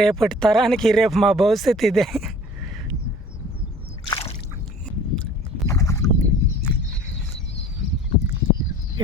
రేపటి తరానికి రేపు మా భవిష్యత్తు ఇదే.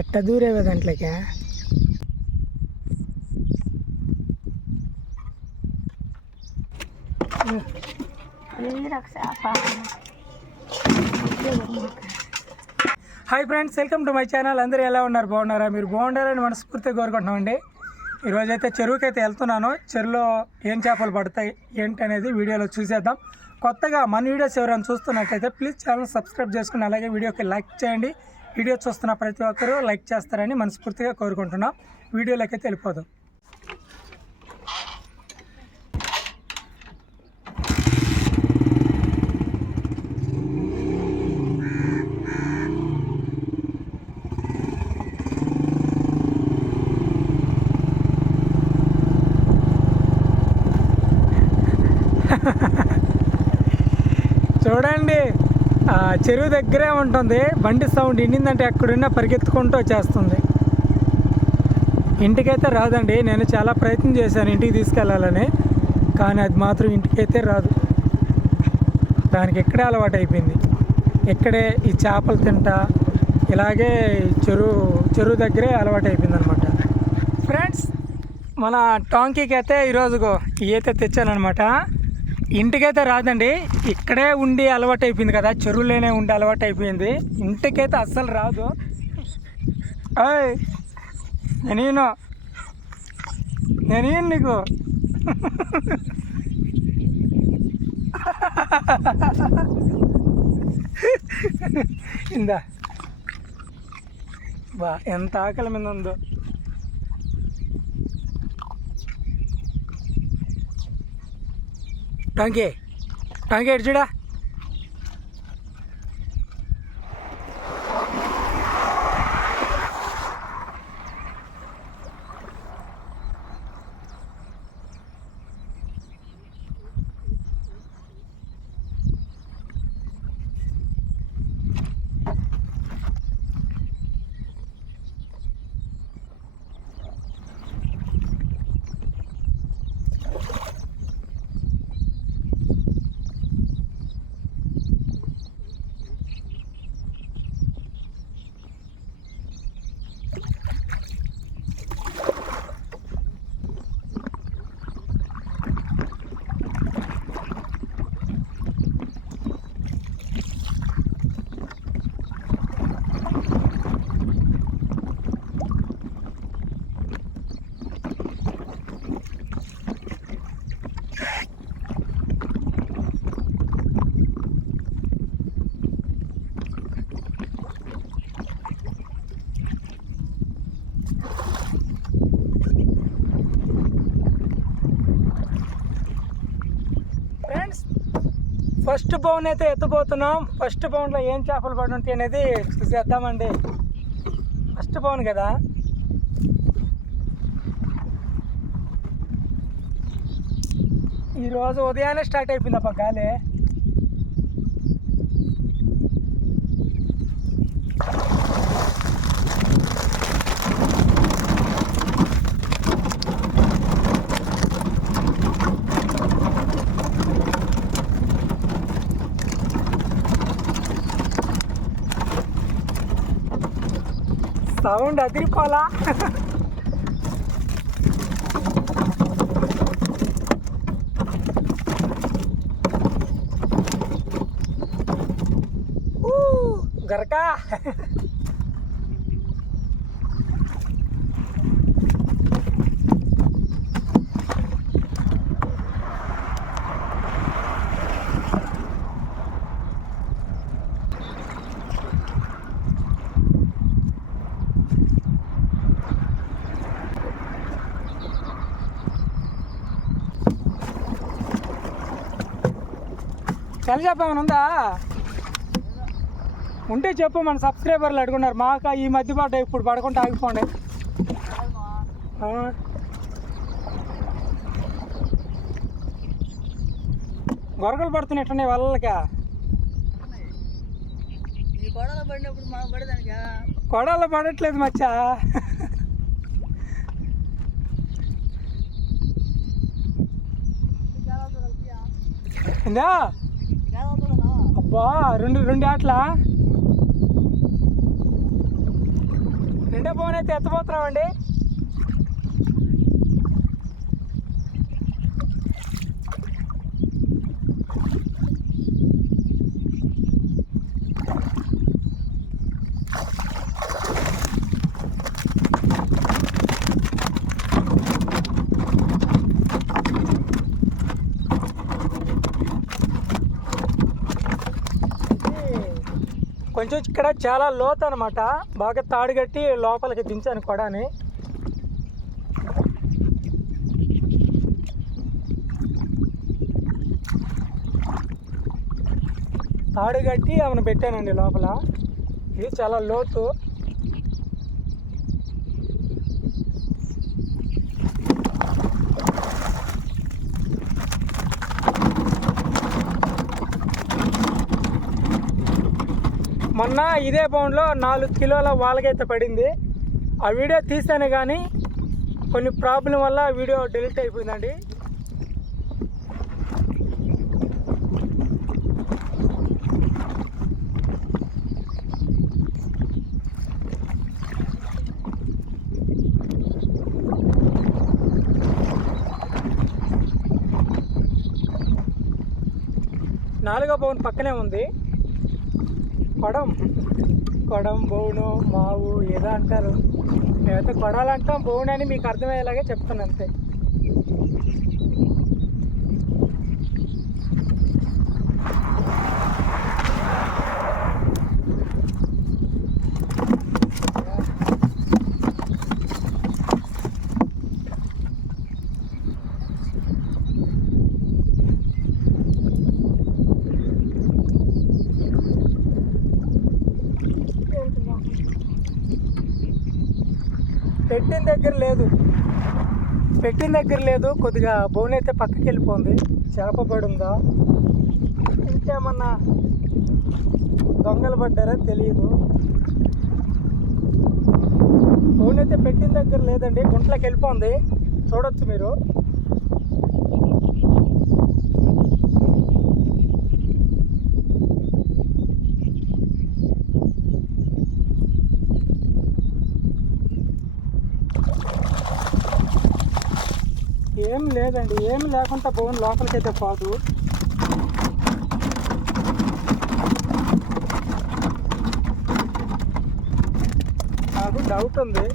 ఎట్ట దూరేవే దాంట్లోకి? Hi friends welcome to my channel అందరూ ఎలా ఉన్నారు? బాగున్నారా? మీరు బాగుండాలని మనస్ఫూర్తిగా కోరుకుంటున్నామండి. ఈరోజైతే చెరువుకి అయితే వెళ్తున్నాను. చెరువులో ఏం చేపలు పడతాయి ఏంటి అనేది వీడియోలో చూసేద్దాం. కొత్తగా మన వీడియోస్ ఎవరైనా చూస్తున్నట్టయితే ప్లీజ్ ఛానల్ సబ్స్క్రైబ్ చేసుకుని అలాగే వీడియోకి లైక్ చేయండి. వీడియో చూస్తున్న ప్రతి ఒక్కరూ లైక్ చేస్తారని మనస్ఫూర్తిగా కోరుకుంటున్నాం. వీడియోలోకి అయితే వెళ్ళిపోదాం. చూడండి. చెరువు దగ్గరే ఉంటుంది. బండి సౌండ్ ఎండిందంటే ఎక్కడున్నా పరిగెత్తుకుంటూ వచ్చేస్తుంది. ఇంటికైతే రాదండి. నేను చాలా ప్రయత్నం చేశాను ఇంటికి తీసుకెళ్ళాలని కానీ అది మాత్రం ఇంటికైతే రాదు. దానికి ఇక్కడే అలవాటు అయిపోయింది. ఇక్కడే ఈ చేపలు తింటా ఇలాగే చెరువు చెరువు దగ్గరే అలవాటు అయిపోయింది అనమాట ఫ్రెండ్స్ మన టాంకీకి అయితే ఈరోజు అయితే తెచ్చానమాట ఇంటికైతే రాదండి ఇక్కడే ఉండి అలవాటు అయిపోయింది కదా చెరువులోనే ఉండి అలవాటు అయిపోయింది. ఇంటికైతే అస్సలు రాదు. నేను నేను నీకు. ఇందా. బా ఎంత ఆకలి మీద ఉందో. టంకే టంకే ఇటు చూడా ఫ్రెండ్స్ ఫస్ట్ బౌన్ అయితే ఎత్తబోతున్నాం ఫస్ట్ బౌన్లో ఏం చేపలు పడి ఉంటాయి అనేది చూసేద్దామండి. ఫస్ట్ బౌన్ కదా. ఈరోజు ఉదయాన్నే స్టార్ట్ అయిపోయింది అప్ప గాలి. సౌండ్ అదిరిపోలా ఊ, గరకా చలి చెప్పమని ఉందా? ఉంటే చెప్పు మన సబ్స్క్రైబర్లు అడుగున్నారు. మాకు ఈ మధ్య పాట ఇప్పుడు పడకుండా ఆగిపోండి. ఆ. గొరకలు పడుతున్నట్టున్నాయి వాళ్ళకా. కొడాలు పడట్లేదు మచ్చా. ఇందా? అబ్బా రెండు రెండు ఆటలా రెండో ఫోన్ అయితే ఎత్తపోతున్నామండి కొంచెం ఇక్కడ చాలా లోతు అనమాట బాగా తాడు కట్టి లోపలికి దించాను కొడాని. తాడు కట్టి ఆమెను పెట్టానండి లోపల. ఇది చాలా లోతు. మొన్న ఇదే బౌండ్లో నాలుగు కిలోల వాళ్ళకైతే పడింది. ఆ వీడియో తీసాను కానీ కొన్ని ప్రాబ్లం వల్ల వీడియో డిలీట్ అయిపోయిందండి. నాలుగో పౌన్ పక్కనే ఉంది. కొడం. కొడం బౌను మావు ఏదో అంటారు. మేమైతే కొడాలంటాం బౌన్ అని మీకు అర్థమయ్యేలాగే చెప్తాను అంతే పెట్టిన దగ్గర లేదు పెట్టిన దగ్గర లేదు కొద్దిగా బోన్ అయితే పక్కకి వెళ్ళిపోయింది చేప పడి ఇంకేమన్నా దొంగలు పడ్డారా తెలియదు బోన్ అయితే పెట్టిన దగ్గర లేదండి గుంట్లోకి వెళ్ళిపోయింది చూడొచ్చు మీరు ఏం లేదండి. ఏం లేకుండా బోన్ లోపలికి అయితే పోదు. నాకు డౌట్ ఉంది.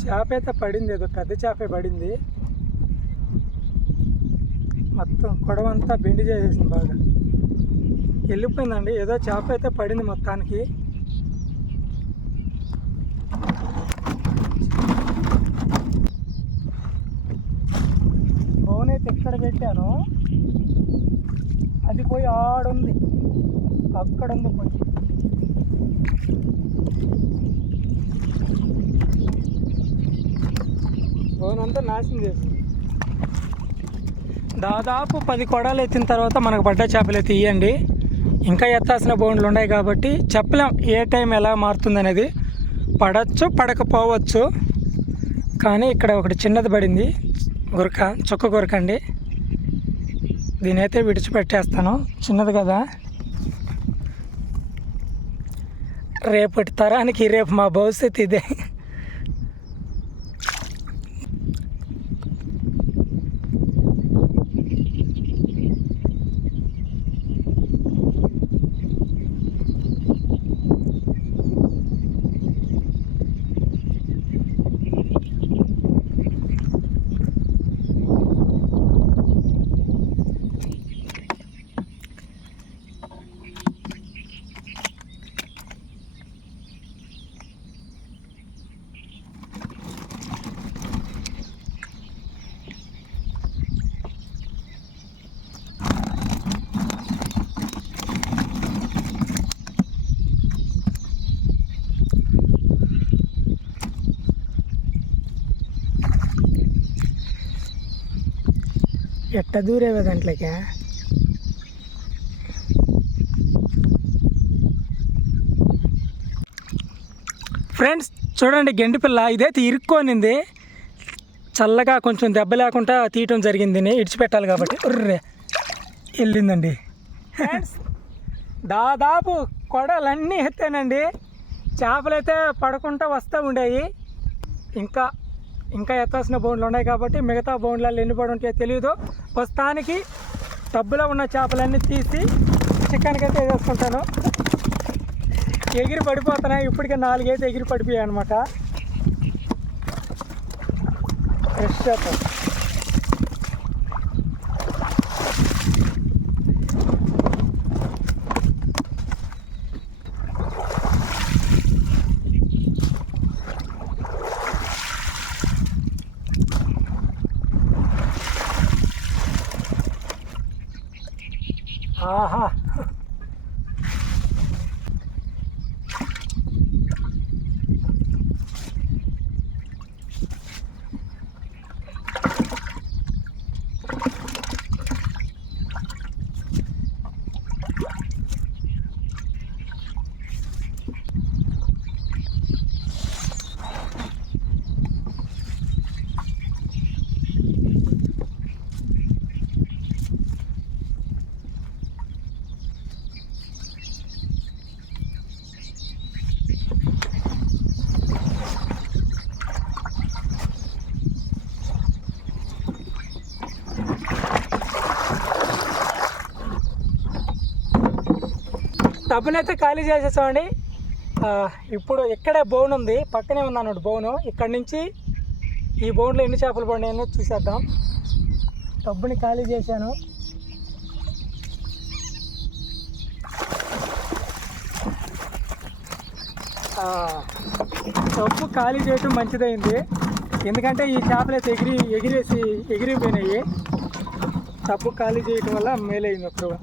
చేప అయితే పడింది ఏదో పెద్ద చేపే పడింది. మొత్తం కొడవంతా బెండి చేసేసింది బాగా. వెళ్ళిపోయిందండి. ఏదో చేప అయితే పడింది మొత్తానికి. పెట్టాను అది పోయి ఆడుంది. అక్కడ ఉంది పోయి. అంతా నాశనం చేసింది. దాదాపు పది కొడాలు ఎత్తిన తర్వాత మనకు పడ్డ చేపలు అయితే ఇవ్వండి ఇంకా ఎత్తాల్సిన బోన్లు ఉన్నాయి కాబట్టి చెప్పలేం ఏ టైం ఎలా మారుతుంది అనేది పడచ్చు పడకపోవచ్చు. కానీ ఇక్కడ ఒకటి చిన్నది పడింది. గురక చుక్క గురక దీనైతే విడిచిపెట్టేస్తాను. చిన్నది కదా. రేపటి తరానికి రేపు మా భవిష్యత్తు ఇదే. అట్ట దూరేవే దాంట్లోకి ఫ్రెండ్స్ చూడండి గెండి పిల్ల ఇదైతే ఇరుక్కొనింది. చల్లగా కొంచెం దెబ్బ లేకుండా తీయటం జరిగింది ఇడిచిపెట్టాలి కాబట్టి. ఉర్రే వెళ్ళిందండి. దాదాపు కొడలన్నీ ఎత్తానండి. చేపలైతే పడకుండా వస్తూ ఉండేవి. ఇంకా ఇంకా ఎత్తాల్సిన బౌండ్లు ఉన్నాయి కాబట్టి మిగతా బౌండ్లలో ఎన్ని ఉంటాయో తెలియదు ప్రస్తుతానికి టబ్బులో ఉన్న చేపలన్నీ తీసి చికెన్కి అయితే వేసుకుంటాను ఎగిరి పడిపోతున్నాయి. ఇప్పటికే నాలుగైతే ఎగిరి పడిపోయాయి అనమాట ఫ్రెష్ చేస్తాను డబ్బునైతే ఖాళీ చేసేసామండి. ఇప్పుడు ఇక్కడే బోన్ ఉంది. పక్కనే ఉంది అన్నట్టు బోను. ఇక్కడ నుంచి ఈ బోన్లో ఎన్ని చేపలు పడినాయో చూసేద్దాం. డబ్బుని ఖాళీ చేశాను. డబ్బు ఖాళీ చేయటం మంచిదైంది. ఎందుకంటే ఈ చేపలు అయితే ఎగిరి ఎగిరేసి ఎగిరిపోయినాయి. డబ్బు ఖాళీ చేయటం వల్ల మేలైంది ఒక్కగా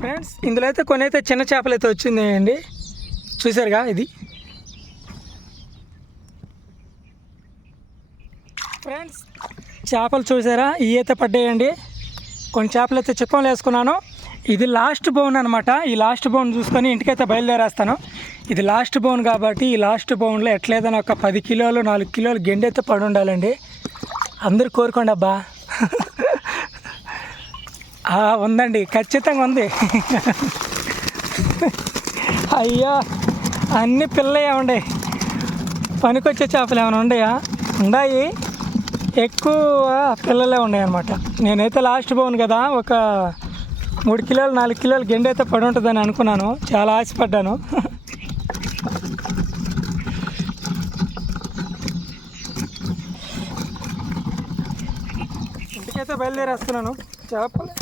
ఫ్రెండ్స్ ఇందులో అయితే కొన్ని అయితే చిన్న చేపలు అయితే వచ్చిందండి చూసారుగా ఇది. ఫ్రెండ్స్ చేపలు చూసారా? ఇవి అయితే పడ్డాయండి. కొన్ని చేపలు అయితే చిక్కలు వేసుకున్నాను. ఇది లాస్ట్ బౌన్ అనమాట ఈ లాస్ట్ బౌన్ చూసుకొని ఇంటికైతే బయలుదేరేస్తాను. ఇది లాస్ట్ బౌన్ కాబట్టి ఈ లాస్ట్ బౌన్లో ఎట్లేదన్నా ఒక పది కిలోలు నాలుగు కిలోలు గెండి అయితే పడి ఉండాలండి. అందరు కోరుకోండి అబ్బా. ఉందండి. ఖచ్చితంగా ఉంది. అయ్యో అన్ని పిల్లయే ఉండే పనికొచ్చే చేపలు ఏమైనా ఉన్నాయా ఉన్నాయి ఎక్కువ పిల్లలే ఉన్నాయి అనమాట నేనైతే లాస్ట్ పోను కదా ఒక మూడు కిలోలు నాలుగు కిలోలు గెండి అయితే పడి ఉంటుందని అనుకున్నాను. చాలా ఆశపడ్డాను. ఇంటికైతే బయలుదేరేస్తున్నాను. చేపలు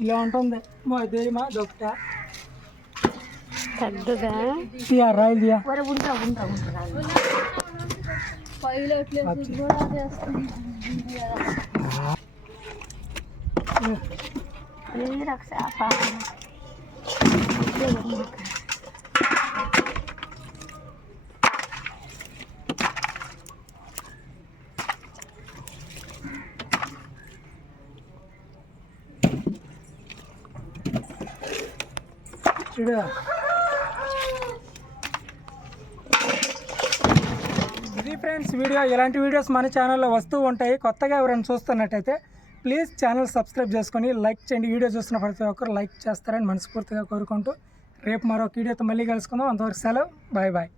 ఇలా ఉంటుంది. మా దేమా దొక్క పెద్దదా? తీయా రాయలు తీయా. ఒరే ఉంటా ఉంటా ఉంటా పైలట్లు అచ్చా. కూడా చేస్తుంది. చూడు ఇది ఫ్రెండ్స్ వీడియో ఇలాంటి వీడియోస్ మన ఛానల్లో వస్తూ ఉంటాయి. కొత్తగా ఎవరైనా చూస్తున్నట్టయితే ప్లీజ్ ఛానల్ సబ్స్క్రైబ్ చేసుకొని లైక్ చేయండి. వీడియో చూస్తున్న ప్రతి ఒక్కరు లైక్ చేస్తారని మనస్ఫూర్తిగా కోరుకుంటూ రేపు మరొక వీడియోతో మళ్ళీ కలుసుకుందాం. అంతవరకు సెలవు. Bye bye